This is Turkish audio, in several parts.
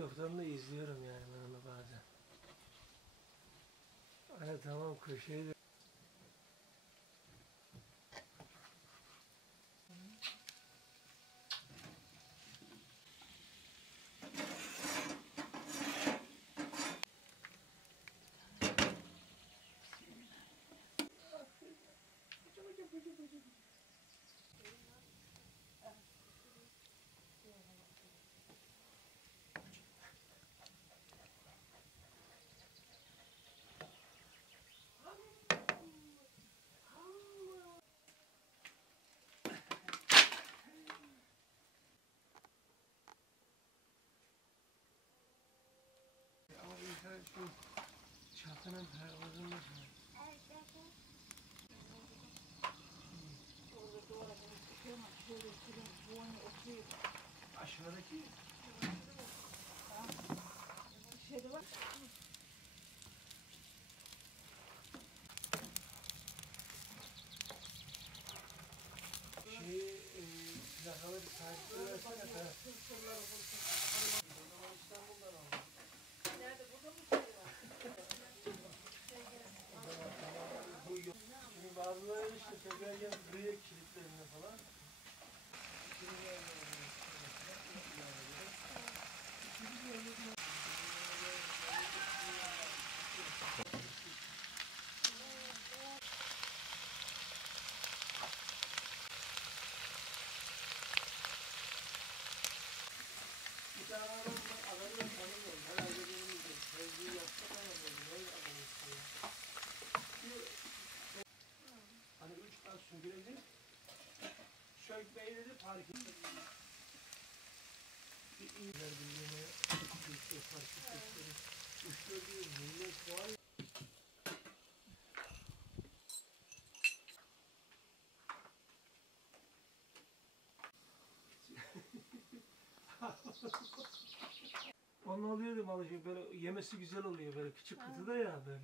TikTok'tan da izliyorum yani ben onu bazen. Hani tamam köşeyi de... Ama insan şu çatının pervazında aşağıdaki şeyde var. plakaları takip edersene de. İstanbul'dan aldım. Nerede? Burada mı şey var? Şimdi bazıları işte tekerleğin buraya kilitlerinde falan. Bir tane adamı da tanımıyorum. Herhalde benim de sevdiği yapsa tanımıyorum. Ne adamı istiyor? Hani 3 kat sürdüreceğiz. Sökmeyi dedi park ettim. Bir iyiler bildiğine bir park ettikleri. 3-4 yıl millet var. Onu alıyordum alışık böyle yemesi güzel oluyor böyle küçük kutuda ya böyle.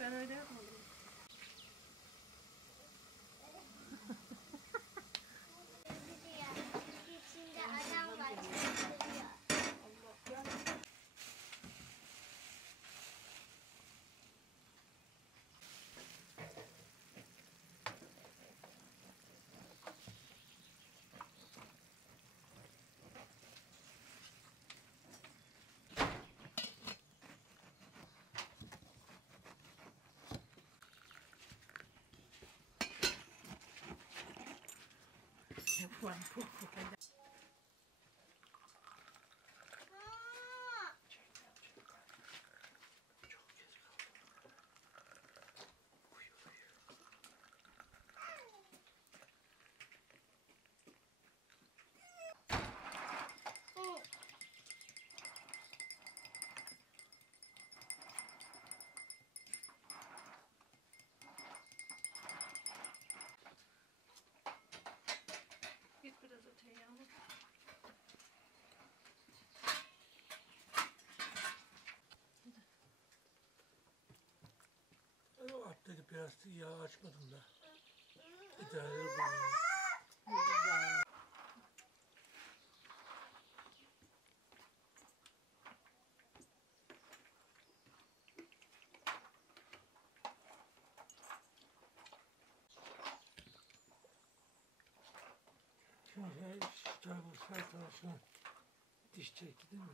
Ben öyle yapmadım. İçinde adam var. Git biraz öteye yağmur. O alttaki plastik yağı açmadım da. İdare ediyorum. Şimdi çay bu saat şunu diş çekti değil mi?